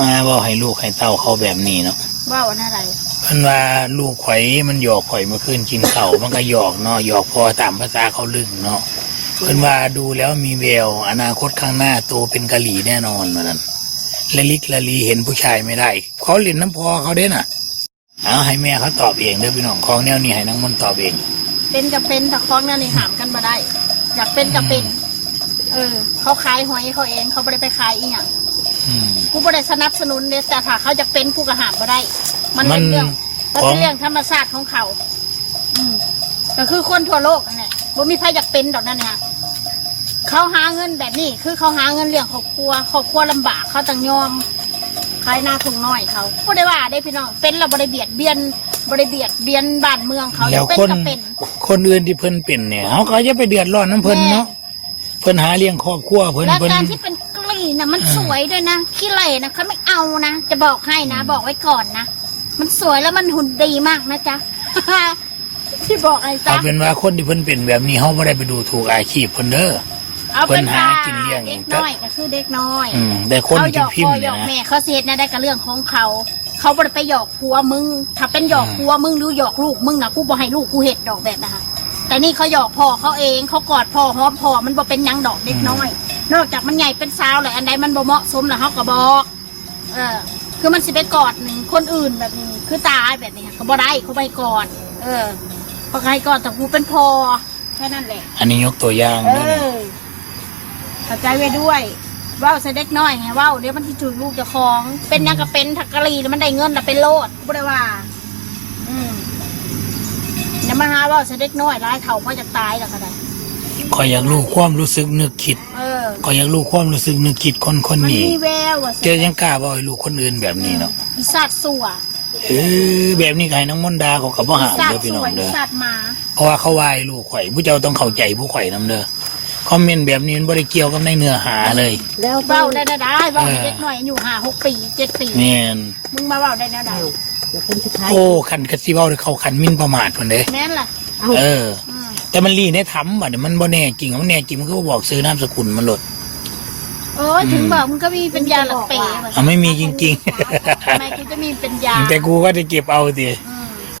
มาบอกให้ลูกให้เต้าเขาแบบนี้เนาะ ว่าวันอะไร เพิ่นว่าลูกข่อยมันหยอกข่อยเมื่อคืนกินข้าวมันก็หยอกเนาะหยอกพอตามภาษาเขาลึงเนาะเพิ่นว่าดูแล้วมีแววอนาคตข้างหน้าโตเป็นกะหรี่แน่นอนว่านั้นละลิกละลีเห็นผู้ชายไม่ได้เขาเล่นน้ำพอเขาเด้น่ะเอาให้แม่เขาตอบเองเด้อพี่น้องของแนวนี้ให้น้องมนต์ตอบเอง เป็นกับเป็นแต่คล้องนั่นนี่หามกันมาได้ อยากเป็นกับเป็น เขาขายหอยเขาเองเขาไม่ได้ไปขายอีหยัง อืม กูไม่ได้สนับสนุนเด้แต่ถ้าเขาจะเป็นกูก็หามมาได้ มันเป็นเรื่องมันเป็นเรื่องธรรมชาติของเขา ก็คือคนทั่วโลกนั่นแหละบ่มีใครอยากเป็นดอกนั่นนะเขาหาเงินแบบนี้คือเขาหาเงินเลี้ยงครอบครัวลำบากเขาต้องยอมขายหน้าถุงน้อยเขาบ่ได้ว่าได้พี่น้องเป็นเราบ่ได้เบียดเบียนบ้านเมืองเขา แล้ว เป็น คน ก็เป็น คนอื่นที่เพิ่นเป็นเนี่ยเขาก็จะไปเดือดร้อนน้ำเพิ่นเนาะเพิ่นหาเลี้ยงครอบครัวเพิ่น และ เพิ่น การที่เป็นกลีนะมันสวยด้วยนะขี้เหร่นะเขาไม่เอานะจะบอกให้นะบอกไว้ก่อนนะมันสวยแล้วมันหุ่นดีมากนะจ๊ะ ที่บอกไอ้ เอา จ๊ะ เป็นว่าคนที่เพิ่นเป็นแบบนี้เขาไม่ได้ไปดูถูกอาชีพเพิ่นเด้อ เอาเป็น เพิ่นหา ว่า กินเลี้ยง เด็กน้อยก็คือเด็กน้อย แต่คน เขาหย ที่ อก พิม พ่อ พ์ หย เนี่ย อก นะ แม่เขาเสียนะได้กับเรื่องของเขาบ่ได้ไปหยอกผัวมึง ถ้าเป็นหยอกผัวมึงหรือหยอกลูกมึงนะกูบ่ให้ลูกกูเห็ดดอกแบบนะคะแต่นี่เขาหยอกพ่อเขาเองเขากอดพ่อหอมพ่อมันบ่เป็นหยังดอกเด็กน้อย นอกจากมันใหญ่เป็นสาวเลยอันใดมันบ่เหมาะสมแล้วเขาก็บอก คือมันสิไปกอดหนึ่งคนอื่นแบบนี้คือตายแบบนี้เขาบ่ได้เขาไปกอดเขาให้กอดแต่กูเป็นพ่อแค่นั้นแหละ อันนี้ยกตัวอย่าง เอ เด้อ อเข้าใจไว้ด้วยว่าวใส่เด็กน้อยไงว่าวเดี๋ยวมันที่ถูกลูกเจะคล้าของเป็นยังกับเป็นทักกะรีแล้วมันได้เงินแล้วเป็นโลดกูไม่ได้ว่า อย่ามาหาว่าวใส่เด็กน้อยร้ายเถ่าเพราะจะตายแล้วก็ได้ ขอยอยากรู้ความรู้สึกนึกคิด เออ ขอยอยากรู้ความรู้สึกนึกคิดคนคน มัน นี้ มีแววอ่ะ เจอยังกล้าบอกให้ลูกคนอื่นแบบนี้เนาะ ปีศาจสัว แบบนี้ใครน้องมนดาเขาก็บ่ ปี หาม ศาจ เด้อพี่ สั น้อ ว ง ปี เด้อ ศาจหมา เพราะว่าเขาวายลูกข่อยผู้เจ้าต้องเข้าใจผู้ข่อยนำเด้อคอมเมนต์แบบนี้มันบ่ได้เกี่ยวกับในเนื้อหาเลย แล้ว เว้าได้เว้าเด็กน้อยอายู่5-6 ปี 7 ปี แม่น มึงมาเว้าได้แนวใด แล้วเป็นสุดท้าย โอ้คันกะสิเว้าได้เข้าคันหมิ่นประมาทเพิ่นเด้ แม่นล่ะ เออ อืม แต่มันรีในถ้ำบัดนี้มันบ่แน่จริงมันแน่จริงมันก็บอกซื้อนามสกุลมันโลด โอ้ยถึงบอกมึงก็มีปัญญาหลักเป๋ ไม่มีจริง ทำไมกูจะมีปัญญา ๆ แต่กูก็จะเก็บเอาสิ อื